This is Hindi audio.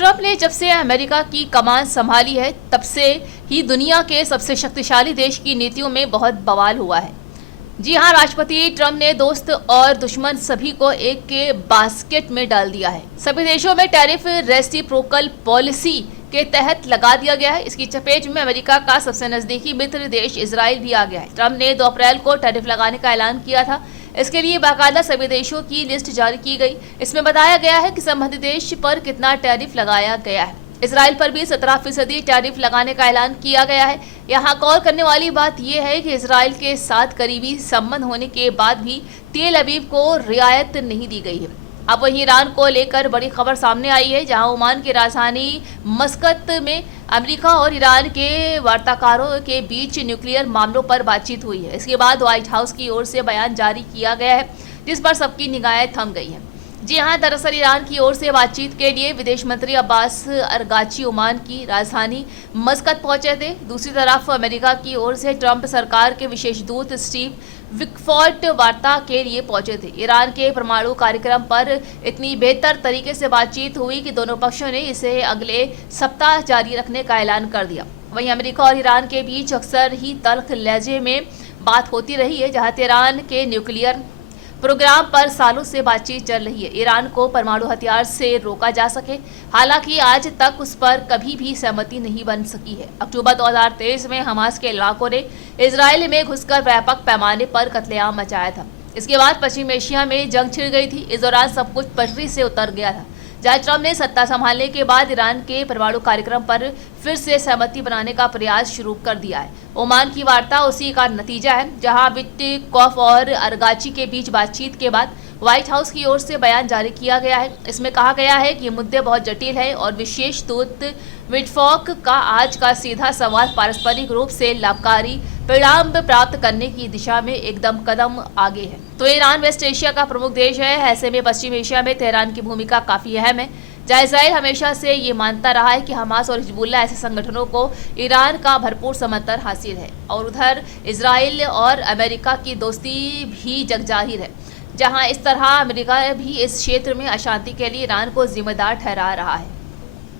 ट्रंप ने जब से अमेरिका की कमान संभाली है तब से ही दुनिया के सबसे शक्तिशाली देश की नीतियों में बहुत बवाल हुआ है। जी हां, राष्ट्रपति ट्रंप ने दोस्त और दुश्मन सभी को एक के बास्केट में डाल दिया है। सभी देशों में टैरिफ रेसिप्रोकल पॉलिसी के तहत लगा दिया गया है। इसकी चपेट में अमेरिका का सबसे नजदीकी मित्र देश इजराइल भी आ गया है। ट्रंप ने 2 अप्रैल को टैरिफ लगाने का ऐलान किया था। इसके लिए बाकायदा सभी देशों की लिस्ट जारी की गई। इसमें बताया गया है कि संबंधित देश पर कितना टैरिफ लगाया गया है। इजराइल पर भी 17% टैरिफ लगाने का ऐलान किया गया है। यहाँ गौर करने वाली बात यह है कि इजराइल के साथ करीबी संबंध होने के बाद भी तेल अवीव को रियायत नहीं दी गई है। अब वहीं ईरान को लेकर बड़ी खबर सामने आई है, जहां ओमान की राजधानी मस्कत में अमेरिका और ईरान के वार्ताकारों के बीच न्यूक्लियर मामलों पर बातचीत हुई है। इसके बाद व्हाइट हाउस की ओर से बयान जारी किया गया है, जिस पर सबकी निगाहें थम गई हैं। जी हां, दरअसल ईरान की ओर से बातचीत के लिए विदेश मंत्री अब्बास अरगाची ओमान की राजधानी मस्कत पहुंचे थे। दूसरी तरफ अमेरिका की ओर से ट्रंप सरकार के विशेष दूत स्टीव विटकॉफ्ट वार्ता के लिए पहुंचे थे। ईरान के परमाणु कार्यक्रम पर इतनी बेहतर तरीके से बातचीत हुई कि दोनों पक्षों ने इसे अगले सप्ताह जारी रखने का ऐलान कर दिया। वहीं अमेरिका और ईरान के बीच अक्सर ही तल्ख लहजे में बात होती रही है, जहां तेहरान के न्यूक्लियर प्रोग्राम पर सालों से बातचीत चल रही है। ईरान को परमाणु हथियार से रोका जा सके, हालांकि आज तक उस पर कभी भी सहमति नहीं बन सकी है। अक्टूबर 2023 में हमास के इलाकों ने इजराइल में घुसकर व्यापक पैमाने पर कत्लेआम मचाया था। इसके बाद पश्चिम एशिया में जंग छिड़ गई थी। इस दौरान सब कुछ पटरी से उतर गया था। जहां ट्रंप ने सत्ता संभालने के बाद ईरान के परमाणु कार्यक्रम पर फिर से सहमति बनाने का प्रयास शुरू कर दिया है। ओमान की वार्ता उसी का नतीजा है, जहां विटकॉफ और अरगाची के बीच बातचीत के बाद व्हाइट हाउस की ओर से बयान जारी किया गया है। इसमें कहा गया है कि ये मुद्दे बहुत जटिल है और विशेष दूत विटकॉफ का आज का सीधा सवाल पारस्परिक रूप से लाभकारी परिणाम प्राप्त करने की दिशा में एकदम कदम आगे है। तो ईरान वेस्ट एशिया का प्रमुख देश है। ऐसे में पश्चिम एशिया में तेहरान की भूमिका काफी अहम है, जहां इजराइल हमेशा से ये मानता रहा है कि हमास और हिजबुल्लाह ऐसे संगठनों को ईरान का भरपूर समर्थन हासिल है। और उधर इजराइल और अमेरिका की दोस्ती भी जगजाहिर है, जहां इस तरह अमेरिका भी इस क्षेत्र में अशांति के लिए ईरान को जिम्मेदार ठहरा रहा है।